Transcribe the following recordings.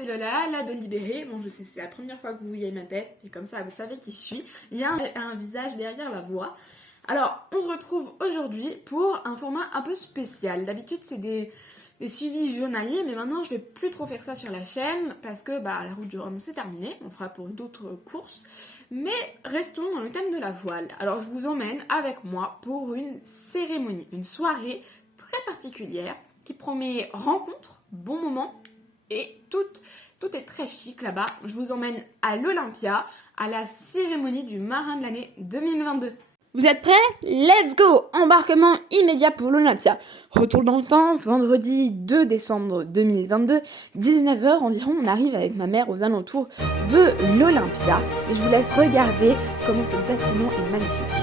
c'est Lola, la de Libéré. Bon, je sais, c'est la première fois que vous voyez ma tête, et comme ça, vous savez qui je suis. Il y a un visage derrière la voix. Alors, on se retrouve aujourd'hui pour un format un peu spécial. D'habitude, c'est des suivis journaliers, mais maintenant, je vais plus trop faire ça sur la chaîne, parce que la route du Rhum, c'est terminé. On fera pour d'autres courses. Mais restons dans le thème de la voile. Alors, je vous emmène avec moi pour une cérémonie, une soirée très particulière, qui promet rencontre, bon moment, et tout est très chic là-bas. Je vous emmène à l'Olympia, à la cérémonie du marin de l'année 2022. Vous êtes prêts? Let's go! Embarquement immédiat pour l'Olympia. Retour dans le temps, vendredi 2 décembre 2022, 19h environ, on arrive avec ma mère aux alentours de l'Olympia. Et je vous laisse regarder comment ce bâtiment est magnifique.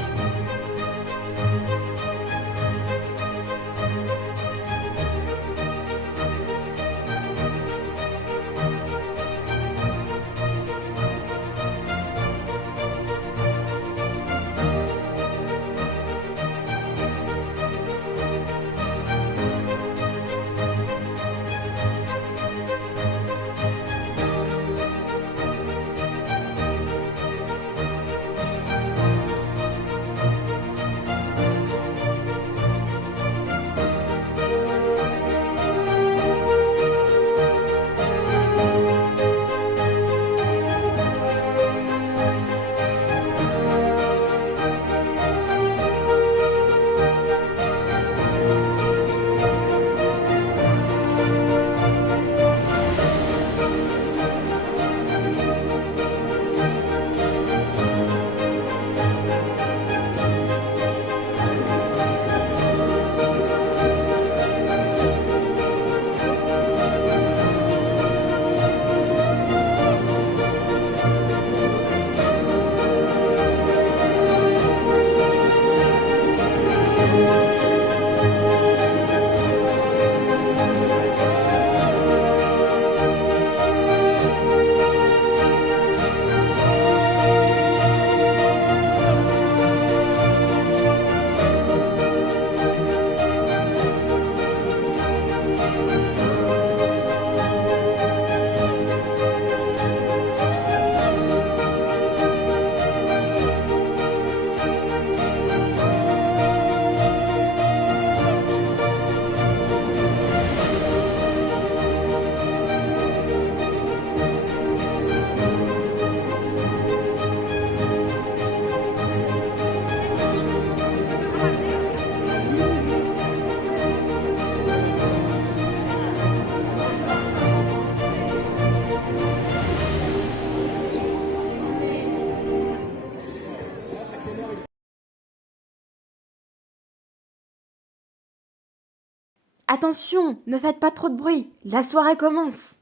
Attention, ne faites pas trop de bruit, la soirée commence.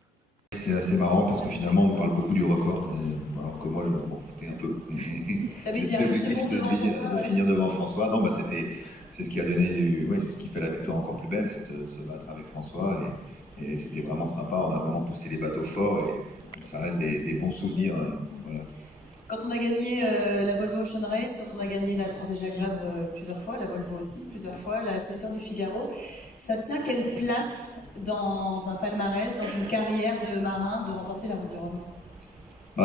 C'est assez marrant parce que finalement on parle beaucoup du record, alors que moi je m'en foutais un peu. T'avais dit un second de finir devant François. Non, c'est ce qui a donné, c'est ce qui fait la victoire encore plus belle, c'est de se battre avec François et c'était vraiment sympa. On a vraiment poussé les bateaux forts et donc ça reste des bons souvenirs. Voilà. Quand on a gagné la Volvo Ocean Race, quand on a gagné la Transat Jacques Vabre plusieurs fois, la Volvo aussi plusieurs fois, la Solitaire du Figaro, ça tient quelle place dans un palmarès, dans une carrière de marin, de remporter la Route du Rhum?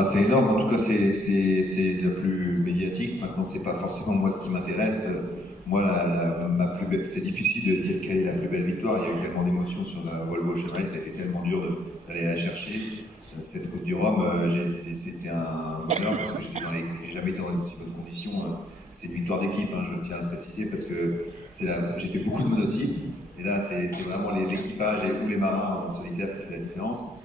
C'est énorme, en tout cas c'est la plus médiatique. Maintenant c'est pas forcément moi ce qui m'intéresse. Moi c'est difficile de dire quelle est la plus belle victoire. Il y a eu tellement d'émotions sur la Volvo Ocean Race, ça a été tellement dur d'aller la chercher. Cette Route du Rhum, c'était un bonheur parce que j'ai jamais été dans de si bonnes conditions. C'est une victoire d'équipe, je tiens à le préciser, parce que j'ai fait beaucoup de monotypes, et là c'est vraiment l'équipage ou les marins en solitaire qui fait la différence.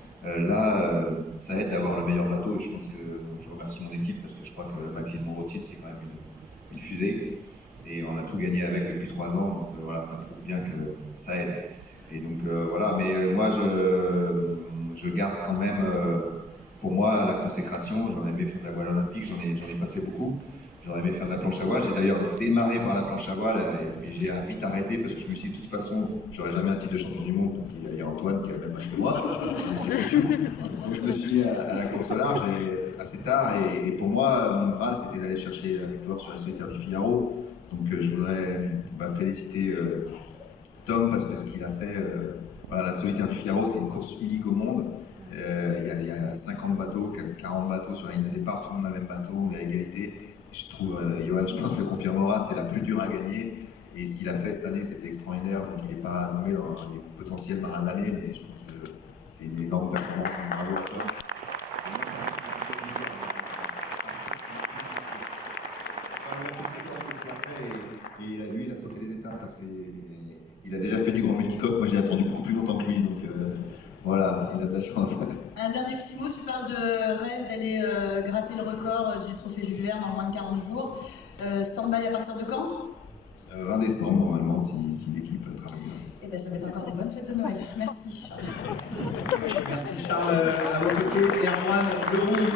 Ça aide d'avoir le meilleur bateau, et je pense que je remercie mon équipe, parce que je crois que le Maxime Monrotier, c'est quand même une fusée, et on a tout gagné avec depuis 3 ans, donc voilà, ça prouve bien que ça aide. Et donc voilà, mais moi je garde quand même, pour moi, la consécration. J'en ai aimé faire de la voile olympique, j'en ai pas fait beaucoup. J'aurais aimé faire de la planche à voile. J'ai d'ailleurs démarré par la planche à voile, mais j'ai vite arrêté parce que je me suis dit, de toute façon, j'aurais jamais un titre de champion du monde parce qu'il y a Antoine qui a le même âge que moi. Donc c'est foutu. Donc je me suis mis à la course au large assez tard, et pour moi, mon Graal, c'était d'aller chercher la victoire sur la Solitaire du Figaro. Donc je voudrais féliciter Tom, parce que ce qu'il a fait, la Solitaire du Figaro, c'est une course unique au monde. Il y a 50 bateaux, 40 bateaux sur la ligne de départ, tout le monde a le même bateau, on est à égalité. Je trouve, Johan, je pense que le confirmera, c'est la plus dure à gagner. Et ce qu'il a fait cette année, c'était extraordinaire. Donc il n'est pas nommé dans les potentiels marins de l'année, mais je pense que c'est une énorme performance. Bravo à toi. Et lui, il a sauté les étapes parce qu'il a déjà fait du grand multicoque. Moi, j'ai attendu beaucoup plus longtemps que lui. Donc voilà, il a de la chance. Un dernier petit mot, tu parles de rêve d'aller gratter le record du trophée Jules Verne en moins de 40 jours. Stand-by à partir de quand 20 décembre, normalement, si l'équipe travaille bien. Eh bien, ça va être encore des bonnes fêtes de Noël. Merci. Merci Charles. À vos côtés, Erwan Leroux,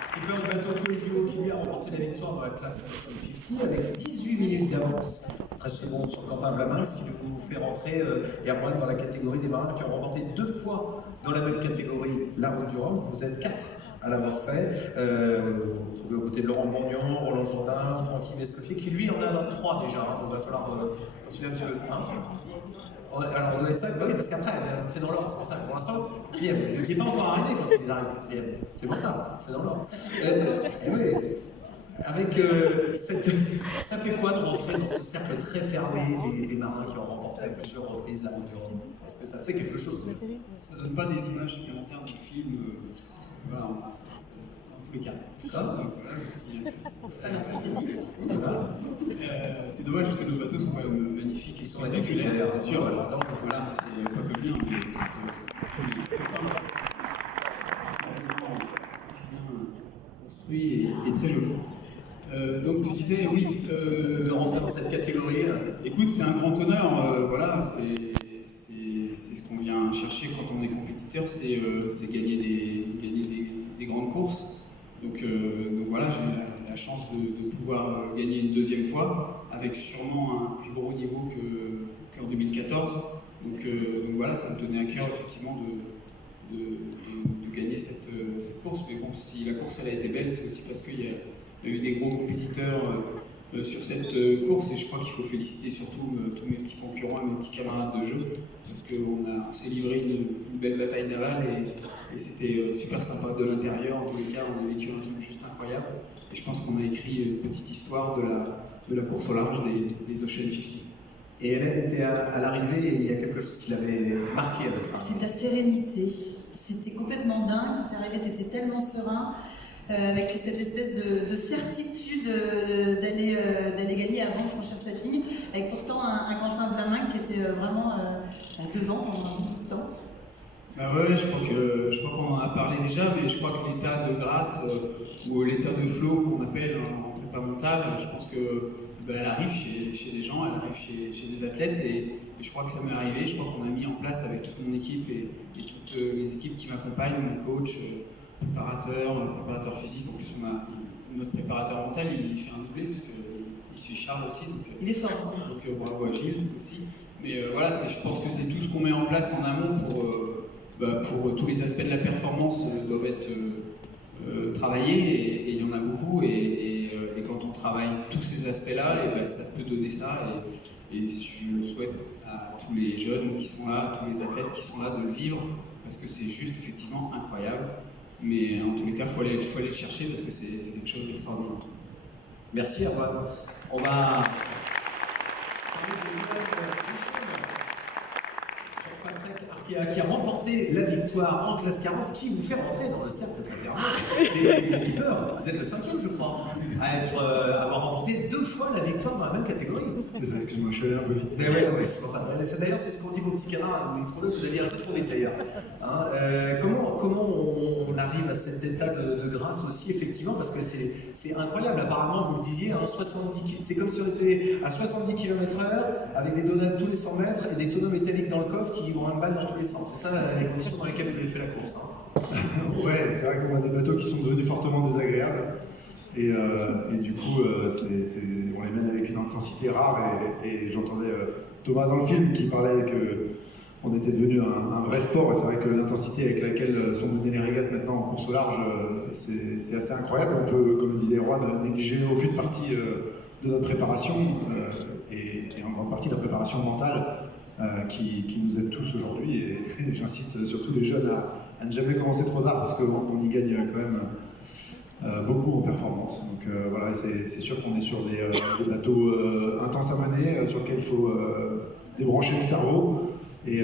skipper du bateau Coesio, qui lui a remporté la victoire dans la classe Ocean 50 avec 18 minutes d'avance, 13 secondes sur Quentin Vlaminck, ce qui vous fait rentrer Erwan dans la catégorie des marins qui ont remporté 2 fois dans la même catégorie la Route du Rhum. Vous êtes 4 à l'avoir fait. Vous vous retrouvez aux côtés de Laurent Bognon, Roland Jourdain, Francky Vescoffier, qui lui en a 3 déjà, hein, donc il va falloir continuer un petit peu. Alors on doit être 5, bah oui, parce qu'après, on fait dans l'ordre, c'est pour ça. Pour l'instant, 4e. Vous n'étiez pas encore arrivé quand il arrive 4e. C'est pour ça, on fait dans l'ordre. Et oui, avec ça fait quoi de rentrer dans ce cercle très fermé des marins qui ont remporté à plusieurs reprises la Route du Rhum? Est-ce que ça fait quelque chose? Ça donne pas des images supplémentaires du film, voilà, dans tous les cas. Ça Donc voilà, je me souviens plus. Alors, ça c'est dit. Voilà. C'est dommage parce que nos bateaux sont quand même magnifiques. Ils sont magnifiques, bien sûr. Voilà, et pas comme bien, mais bien construit et très joli. Donc tu disais, oui, De rentrer dans cette catégorie. écoute, c'est un grand honneur, voilà, c'est ce qu'on vient chercher quand on est compétiteur, c'est gagner des grandes courses. Donc voilà, j'ai la chance de pouvoir gagner une 2e fois, avec sûrement un plus gros niveau qu'en 2014. Donc voilà, ça me tenait à cœur effectivement de gagner cette course. Mais bon, si la course elle a été belle, c'est aussi parce qu'il y a eu des gros compétiteurs sur cette course, et je crois qu'il faut féliciter surtout tous mes petits concurrents et mes petits camarades de jeu, parce qu'on s'est livré une belle bataille navale et c'était super sympa de l'intérieur. En tous les cas, on a vécu un truc juste incroyable, et je pense qu'on a écrit une petite histoire de la course au large des Ocean 50. Et elle était à l'arrivée, et il y a quelque chose qui l'avait marqué à votre avis. C'est ta sérénité. C'était complètement dingue. Quand tu es arrivé, tu étais tellement serein, avec cette espèce de certitude d'aller gagner avant de franchir cette ligne, avec pourtant un Quentin Vlaminck qui était vraiment devant pendant un bout de temps. Bah ouais, je crois qu'on en a parlé déjà, mais je crois que l'état de grâce ou l'état de flow qu'on appelle en prépa mentale, je pense que elle arrive chez des gens, elle arrive chez des athlètes, et je crois que ça m'est arrivé. Je crois qu'on a mis en place avec toute mon équipe et toutes les équipes qui m'accompagnent, mon coach, préparateur physique. En plus, notre préparateur mental, il fait un doublé parce qu'il suit Charles aussi. Donc, Il est fort. donc bravo à Gilles aussi. Mais voilà, je pense que c'est tout ce qu'on met en place en amont pour tous les aspects de la performance doivent être travaillés, et il y en a beaucoup. Et quand on travaille tous ces aspects-là, et ça peut donner ça. Et je souhaite à tous les jeunes qui sont là, tous les athlètes qui sont là, de le vivre, parce que c'est juste effectivement incroyable. Mais en tous les cas, il faut aller le chercher parce que c'est quelque chose d'extraordinaire. Merci Erwan. On va qui a remporté la victoire en classe 40, ce qui vous fait rentrer dans le cercle très fermé des skippers. Vous êtes le 5e, je crois, à avoir remporté 2 fois la victoire dans la même catégorie. C'est ça, excuse-moi, je suis allé un peu vite. Mais ouais, c'est pour ça. D'ailleurs, c'est ce qu'on dit vos petits camarades, vous aviez un peu trop vite d'ailleurs. Hein, comment on arrive à cet état de grâce aussi, effectivement, parce que c'est incroyable. Apparemment, vous le disiez, hein, c'est comme si on était à 70 km/h avec des donuts tous les 100 mètres et des tonneaux métalliques dans le coffre qui vont un balle dans tous les sens. C'est ça les conditions dans lesquelles vous avez fait la course. Hein. Ouais, c'est vrai qu'on a des bateaux qui sont devenus fortement désagréables. Et du coup, on les mène avec une intensité rare. Et j'entendais Thomas dans le film qui parlait qu'on était devenu un vrai sport. Et c'est vrai que l'intensité avec laquelle sont menées les régates maintenant en course au large, c'est assez incroyable. On peut, comme le disait Erwan, négliger aucune partie de notre préparation et en grande partie de la préparation mentale qui nous aide tous aujourd'hui. Et j'incite surtout les jeunes à ne jamais commencer trop tard parce qu'on y gagne quand même beaucoup en performance. Donc voilà, c'est sûr qu'on est sur des bateaux intenses à mener, sur lesquels il faut débrancher le cerveau et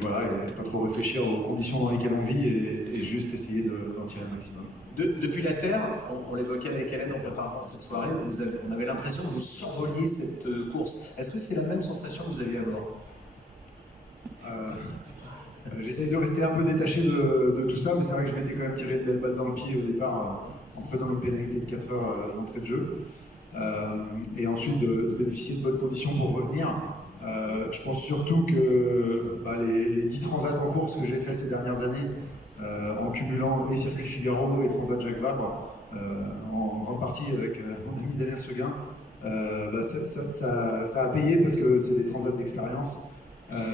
voilà, et pas trop réfléchir aux conditions dans lesquelles on vit et juste essayer d'en tirer le maximum. Depuis la Terre, on l'évoquait avec Hélène en préparant cette soirée, on avait l'impression que vous survoliez cette course. Est-ce que c'est la même sensation que vous avez à bord? J'essaie de rester un peu détaché de tout ça, mais c'est vrai que je m'étais quand même tiré de belles balles dans le pied au départ en prenant une pénalité de 4 heures d'entrée de jeu. Et ensuite de bénéficier de bonnes conditions pour revenir. Je pense surtout que les 10 transats en course que j'ai fait ces dernières années, en cumulant les circuits Figaro et Transat Jacques Vabre, en grande partie avec mon ami Damien Seguin, ça a payé parce que c'est des transats d'expérience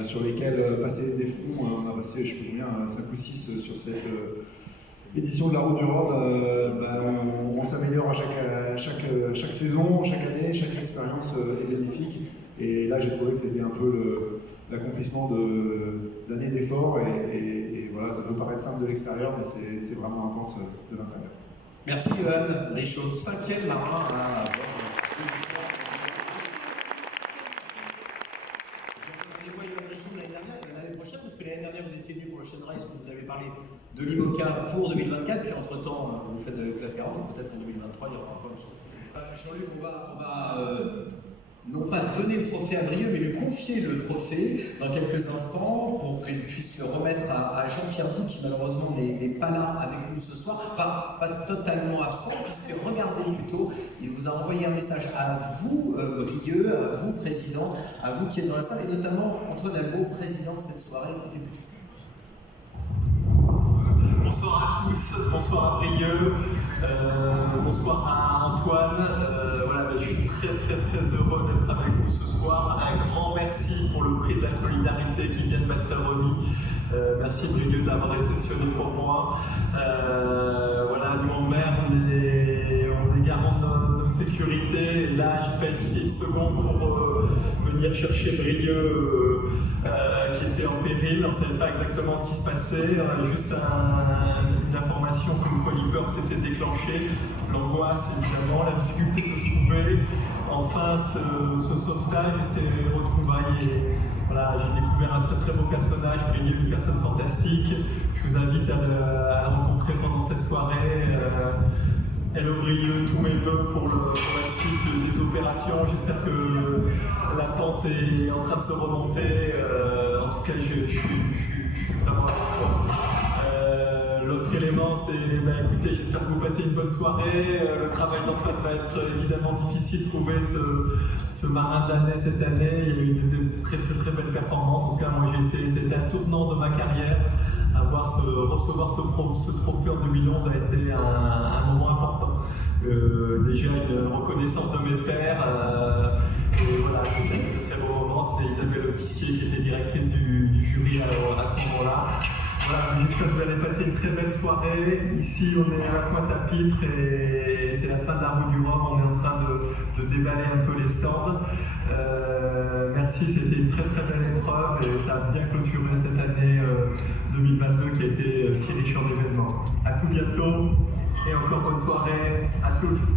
sur lesquels passer des fronts, on a passé je sais pas combien, 5 ou 6 sur cette édition de la Route du Rhum. On s'améliore à chaque saison, chaque année, chaque expérience est bénéfique. Et là, j'ai trouvé que c'était un peu l'accomplissement d'années d'efforts. Et voilà, ça peut paraître simple de l'extérieur, mais c'est vraiment intense de l'intérieur. Merci Johan Richaud, 5e marin à l'année prochaine, parce que l'année dernière vous étiez venu pour le Ocean Race, vous avez parlé de l'IMOCA pour 2024, puis entre-temps vous faites de la classe 40, donc peut-être en 2023 il y aura encore une chose. Jean-Luc, on va non pas donner le trophée à Brieuc, mais lui confier le trophée dans quelques instants pour qu'il puisse le remettre à Jean-Pierre Di, qui malheureusement n'est pas là avec nous ce soir, enfin pas totalement absent, puisque regardez plutôt, il vous a envoyé un message à vous, Brieuc, à vous, président, à vous qui êtes dans la salle, et notamment Antoine Albo, président de cette soirée. Écoutez plutôt. Bonsoir à tous, bonsoir à Brieuc, bonsoir à Antoine. Je suis très heureux d'être avec vous ce soir. Un grand merci pour le prix de la solidarité qui vient de m'être remis. Merci Brieuc de l'avoir réceptionné pour moi. Nous en mer, on est garant de nos sécurités. Et là, j'ai pas hésité une seconde pour venir chercher Brieuc qui était en péril. On ne savait pas exactement ce qui se passait. Juste une information comme quoi l'IPERP s'était déclenché. L'angoisse, évidemment, la difficulté de le trouver. Enfin, ce sauvetage et ces retrouvailles. Et voilà, j'ai découvert un très beau personnage, Brieuc, une personne fantastique. Je vous invite à le rencontrer pendant cette soirée. Hello Brieuc, tous mes voeux pour la suite des opérations. J'espère que la pente est en train de se remonter. En tout cas, je suis vraiment avec toi. L'autre élément, c'est, écoutez, j'espère que vous passez une bonne soirée. Le travail d'Antoine va être évidemment difficile de trouver ce marin de l'année cette année. Il y a eu de très belles performances. En tout cas, moi, c'était un tournant de ma carrière. Recevoir ce trophée en 2011 a été un moment important. Déjà une reconnaissance de mes pairs. Et voilà, c'était un très beau moment. C'était Isabelle Autissier qui était directrice du jury à ce moment-là. Voilà, j'espère que vous allez passer une très belle soirée. Ici, on est à la Pointe-à-Pitre et c'est la fin de la Route du Rhum. On est en train de déballer un peu les stands. Merci, c'était une très belle épreuve et ça a bien clôturé cette année 2022 qui a été si riche en événements. À tout bientôt et encore bonne soirée à tous.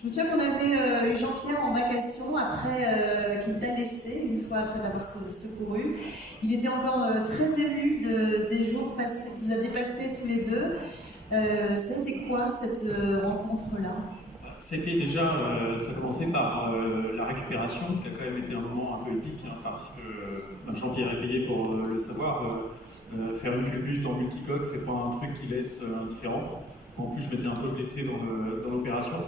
Je me souviens qu'on avait eu Jean-Pierre en vacation après qu'il t'a laissé, une fois après t'avoir secouru. Il était encore très ému des jours passés, que vous aviez passés tous les deux. Ça a été quoi cette rencontre-là? C'était déjà, ça commençait par la récupération, qui a quand même été un moment un peu épique, parce que Jean-Pierre est payé pour le savoir. Faire une culbute en multicoque, c'est pas un truc qui laisse indifférent. En plus, je m'étais un peu blessé dans l'opération.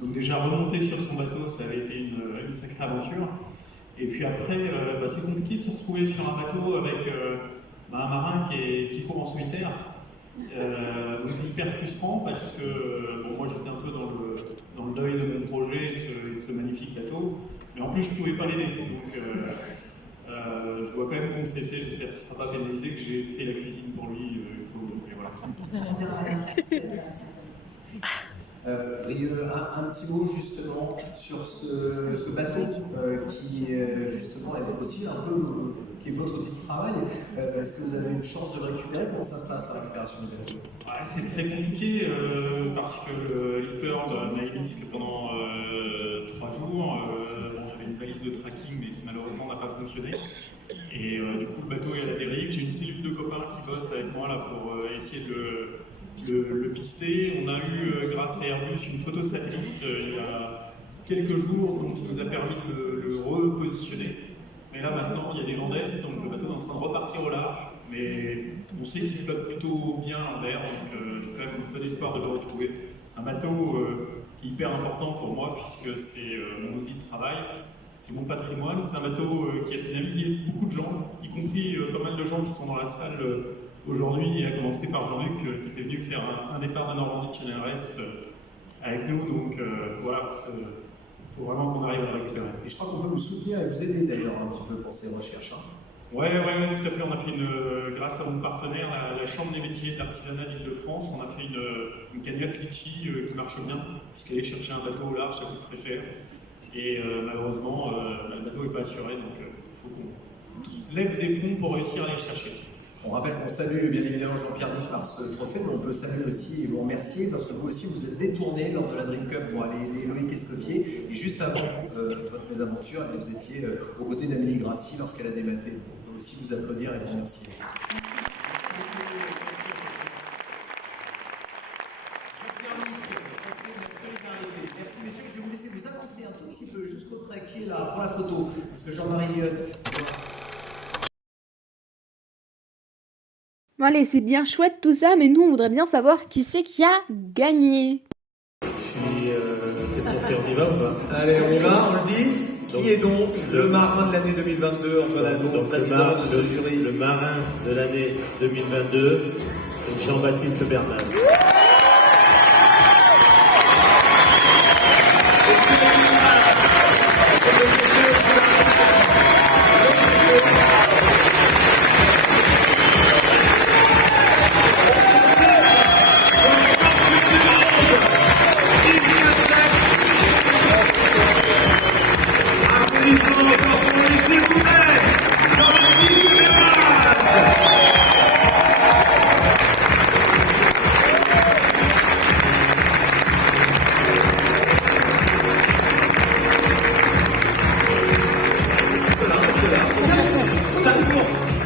Donc déjà, remonter sur son bateau, ça avait été une sacrée aventure. Et puis après, c'est compliqué de se retrouver sur un bateau avec un marin qui court en solitaire. Donc c'est hyper frustrant parce que moi j'étais un peu dans le deuil de mon projet de ce magnifique bateau. Mais en plus, je ne pouvais pas l'aider. Donc je dois quand même confesser, j'espère qu'il ne sera pas pénalisé, que j'ai fait la cuisine pour lui. Et voilà. Brieux, un petit mot justement sur ce bateau qui justement évoque aussi un peu qui est votre outil de travail. Est-ce que vous avez une chance de le récupérer? Comment ça se passe la récupération du bateau? Ouais, c'est très compliqué parce que le Leopard m'a émis que pendant 3 jours, j'avais une valise de tracking mais qui malheureusement n'a pas fonctionné. Et du coup le bateau est à la dérive. J'ai une cellule de copains qui bossent avec moi là, pour essayer de le pister. On a eu grâce à Airbus une photo satellite il y a quelques jours donc, qui nous a permis de le repositionner. Mais là maintenant il y a des vents d'est donc le bateau est en train de repartir au large. Mais on sait qu'il flotte plutôt bien en l'air, donc j'ai quand même un peu d'espoir de le retrouver. C'est un bateau qui est hyper important pour moi puisque c'est mon outil de travail, c'est mon patrimoine. C'est un bateau qui a fait naviguer beaucoup de gens, y compris pas mal de gens qui sont dans la salle aujourd'hui, et à commencer par Jean-Luc qui était venu faire un départ de Normandie Channel Race avec nous. Donc voilà, il faut vraiment qu'on arrive à le récupérer. Et je crois qu'on peut vous soutenir et vous aider d'ailleurs un petit peu pour ces recherches. Ouais, tout à fait. On a fait grâce à mon partenaire, la Chambre des métiers de l'artisanat d'Île-de-France, on a fait une cagnotte litchi qui marche bien, puisqu'aller chercher un bateau au large, ça coûte très cher. Et malheureusement, le bateau n'est pas assuré, donc il faut qu'on lève des fonds pour réussir à aller le chercher. On rappelle qu'on salue bien évidemment Jean-Pierre Dick par ce trophée, mais on peut saluer aussi et vous remercier parce que vous aussi vous êtes détourné lors de la Dream Cup pour aller aider Loïc Escoffier. Et juste avant votre mésaventure, vous étiez aux côtés d'Amélie Grassi lorsqu'elle a dématé. On peut aussi vous applaudir et vous remercier. Jean-Pierre Dick, trophée de la solidarité. Merci messieurs, je vais vous laisser vous avancer un tout petit peu jusqu'au tréquier là pour la photo, parce que Jean-Marie Liotte. Bon allez, c'est bien chouette tout ça, mais nous on voudrait bien savoir qui c'est qui a gagné. Qu'est-ce qu'on fait, on y va ou pas? Allez, on y va, on le dit. Qui est donc le marin de l'année 2022, Antoine Albon, président de ce jury? Le marin de l'année 2022, c'est Jean-Baptiste Bernal.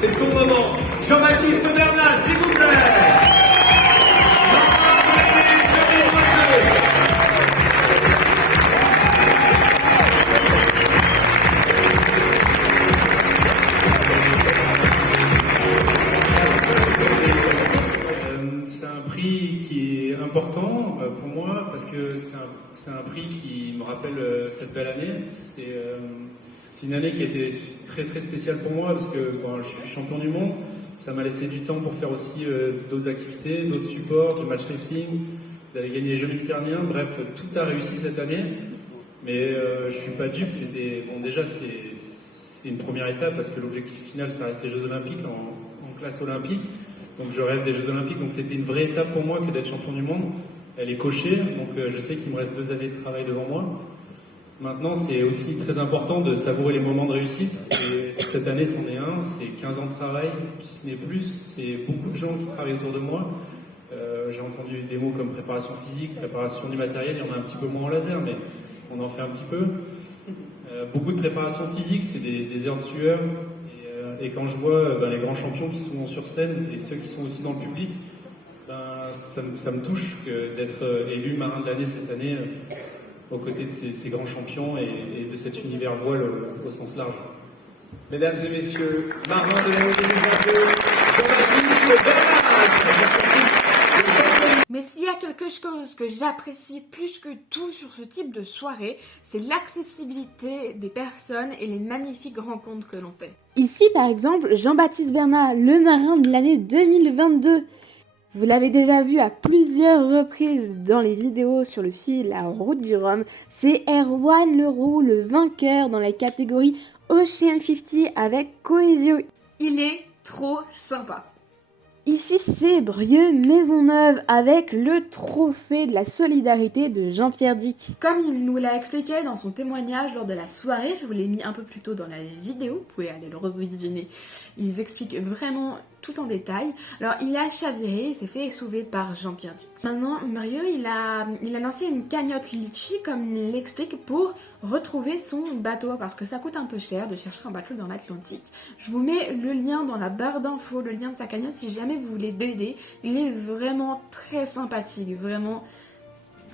C'est ton moment. Jean-Baptiste Bernal, s'il vous plaît. C'est un prix qui est important pour moi parce que c'est un prix qui me rappelle cette belle année. C'est une année qui a été très très spéciale pour moi parce que je suis champion du monde. Ça m'a laissé du temps pour faire aussi d'autres activités, d'autres supports, du match racing, d'aller gagner les Jeux méditerranéens. Bref, tout a réussi cette année. Mais je suis pas dupe. Déjà c'est une première étape parce que l'objectif final ça reste les Jeux Olympiques en classe olympique. Donc je rêve des Jeux Olympiques. Donc c'était une vraie étape pour moi que d'être champion du monde. Elle est cochée. Donc je sais qu'il me reste 2 années de travail devant moi. Maintenant, c'est aussi très important de savourer les moments de réussite. Et cette année, c'en est un. C'est 15 ans de travail, si ce n'est plus. C'est beaucoup de gens qui travaillent autour de moi. J'ai entendu des mots comme préparation physique, préparation du matériel. Il y en a un petit peu moins en laser, mais on en fait un petit peu. Beaucoup de préparation physique, c'est des heures de sueur. Et quand je vois les grands champions qui sont sur scène et ceux qui sont aussi dans le public, ça me touche d'être élu marin de l'année cette année. Aux côtés de ces grands champions et de cet univers voile au sens large. Mesdames et messieurs, marin de l'année 2022, Jean-Baptiste Bernal. Mais s'il y a quelque chose que j'apprécie plus que tout sur ce type de soirée, c'est l'accessibilité des personnes et les magnifiques rencontres que l'on fait. Ici par exemple, Jean-Baptiste Bernal, le marin de l'année 2022. Vous l'avez déjà vu à plusieurs reprises dans les vidéos sur le site La Route du Rhum. C'est Erwan Leroux, le vainqueur dans la catégorie Ocean 50 avec Cohesio. Il est trop sympa. Ici, c'est Brieux-Maisonneuve avec le trophée de la solidarité de Jean-Pierre Dick. Comme il nous l'a expliqué dans son témoignage lors de la soirée, je vous l'ai mis un peu plus tôt dans la vidéo, vous pouvez aller le revisionner. Ils expliquent vraiment tout en détail. Alors, il a chaviré, il s'est fait sauver par Jean-Pierre Dick. Maintenant, Brieux, il a lancé une cagnotte litchi, comme il l'explique, pour retrouver son bateau, parce que ça coûte un peu cher de chercher un bateau dans l'Atlantique. Je vous mets le lien dans la barre d'infos, le lien de sa cagnotte, si jamais vous voulez l'aider. Il est vraiment très sympathique, vraiment,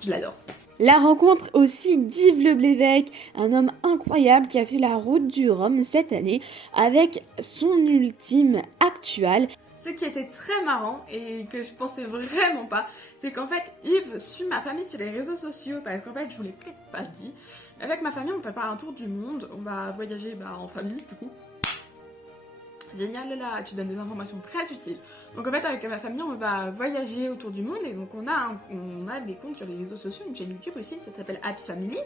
je l'adore. La rencontre aussi d'Yves Le Blévêque, un homme incroyable qui a fait la route du Rhum cette année avec son ultime actual. Ce qui était très marrant et que je pensais vraiment pas, c'est qu'en fait Yves suit ma famille sur les réseaux sociaux, parce qu'en fait je vous l'ai peut-être pas dit, mais avec ma famille on prépare un tour du monde, on va voyager en famille du coup. Génial là, tu donnes des informations très utiles. Donc en fait avec ma famille on va voyager autour du monde et donc on a des comptes sur les réseaux sociaux, une chaîne YouTube aussi, ça s'appelle Happy Family.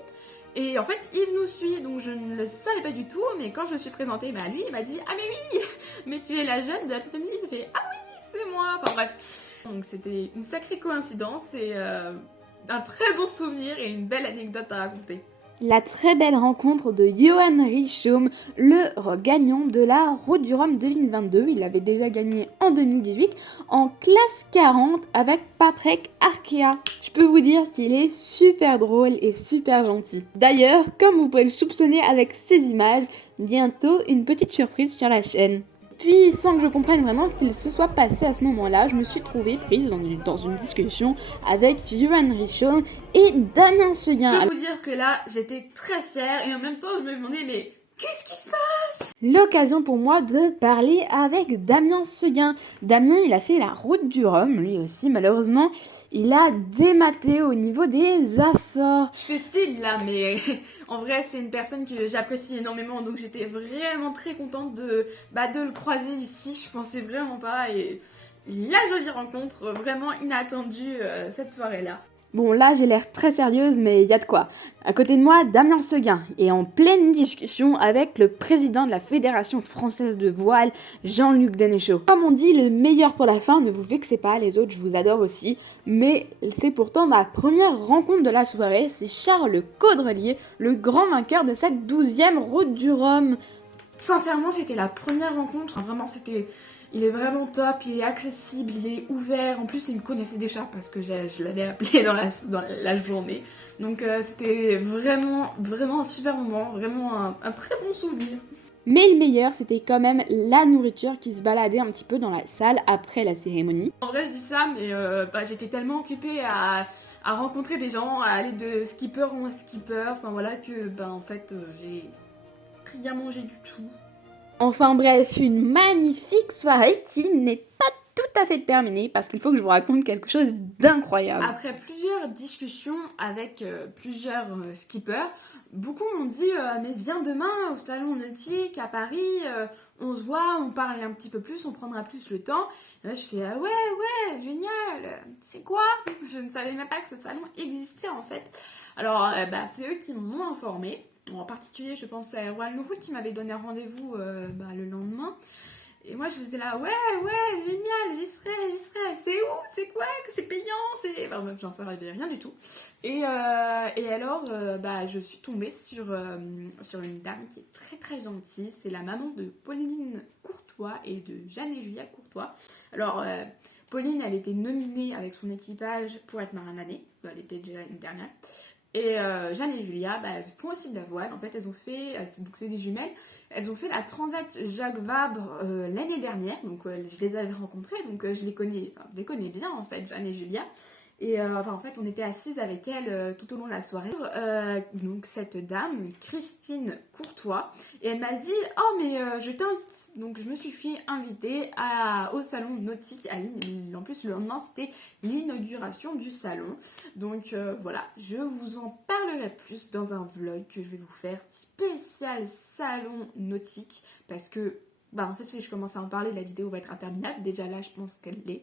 Et en fait Yves nous suit, donc je ne le savais pas du tout, mais quand je me suis présentée à lui, il m'a dit « Ah mais oui, mais tu es la jeune de Happy Family ?» J'ai fait « Ah oui, c'est moi !» Enfin bref. Donc c'était une sacrée coïncidence et un très bon souvenir et une belle anecdote à raconter. La très belle rencontre de Johan Richomme, le gagnant de la Route du Rhum 2022. Il avait déjà gagné en 2018 en classe 40 avec Paprec Arkea. Je peux vous dire qu'il est super drôle et super gentil. D'ailleurs, comme vous pouvez le soupçonner avec ces images, bientôt une petite surprise sur la chaîne. Puis, sans que je comprenne vraiment ce qu'il se soit passé à ce moment-là, je me suis trouvée prise dans une discussion avec Johan Richomme et Damien Seguin. Je peux vous dire que là, j'étais très fière et en même temps, je me demandais, mais qu'est-ce qui se passe? L'occasion pour moi de parler avec Damien Seguin. Damien, il a fait la route du Rhum, lui aussi, malheureusement. Il a dématé au niveau des Açores. Je fais style là, mais en vrai, c'est une personne que j'apprécie énormément, donc j'étais vraiment très contente de le croiser ici. Je pensais vraiment pas, et la jolie rencontre, vraiment inattendue cette soirée-là. Bon, là, j'ai l'air très sérieuse, mais il y a de quoi. À côté de moi, Damien Seguin est en pleine discussion avec le président de la Fédération française de voile, Jean-Luc Denéchaud. Comme on dit, le meilleur pour la fin, ne vous vexez pas, les autres, je vous adore aussi. Mais c'est pourtant ma première rencontre de la soirée, c'est Charles Caudrelier, le grand vainqueur de cette 12e Route du Rhum. Sincèrement, c'était la première rencontre, vraiment, il est vraiment top, il est accessible, il est ouvert. En plus, il me connaissait déjà parce que je l'avais appelé dans la journée. Donc c'était vraiment un super moment, vraiment un très bon souvenir. Mais le meilleur, c'était quand même la nourriture qui se baladait un petit peu dans la salle après la cérémonie. En vrai, je dis ça, mais j'étais tellement occupée à rencontrer des gens, à aller de skipper en skipper, enfin voilà, que en fait, j'ai rien mangé du tout. Enfin bref, une magnifique soirée qui n'est pas tout à fait terminée parce qu'il faut que je vous raconte quelque chose d'incroyable. Après plusieurs discussions avec plusieurs skippers, beaucoup m'ont dit mais viens demain au salon nautique à Paris, on se voit, on parle un petit peu plus, on prendra plus le temps. Et là je fais ah ouais, génial, c'est quoi? Je ne savais même pas que ce salon existait en fait. Alors c'est eux qui m'ont informé. En particulier, je pense à Erwan Louhout qui m'avait donné rendez-vous le lendemain. Et moi, je faisais là, ouais, génial, j'y serai. C'est où? C'est quoi? C'est payant? J'en savais rien du tout. Et alors, je suis tombée sur une dame qui est très très gentille. C'est la maman de Pauline Courtois et de Jeanne et Julia Courtois. Alors, Pauline, elle était nominée avec son équipage pour être marraine de l'année. Elle était déjà une dernière. Et Jeanne et Julia, elles font aussi de la voile. En fait, elles ont fait, donc c'est des jumelles, elles ont fait la Transat Jacques Vabre l'année dernière. Donc je les avais rencontrées, donc je les connais bien en fait, Jeanne et Julia. Et en fait, on était assises avec elles tout au long de la soirée. Donc cette dame, Christine Courtois, et elle m'a dit « Oh mais je t'invite !» Donc je me suis fait inviter au salon nautique à Lille. En plus le lendemain c'était l'inauguration du salon. Donc voilà, je vous en parlerai plus dans un vlog que je vais vous faire spécial salon nautique. Parce que en fait si je commence à en parler, la vidéo va être interminable. Déjà là je pense qu'elle l'est.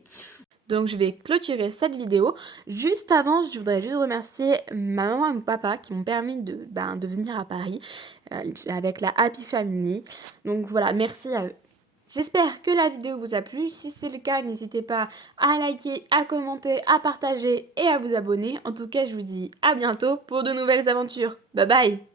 Donc je vais clôturer cette vidéo. Juste avant, je voudrais juste remercier ma maman et mon papa qui m'ont permis de venir à Paris avec la Happy Family. Donc voilà, merci à eux. J'espère que la vidéo vous a plu. Si c'est le cas, n'hésitez pas à liker, à commenter, à partager et à vous abonner. En tout cas, je vous dis à bientôt pour de nouvelles aventures. Bye bye!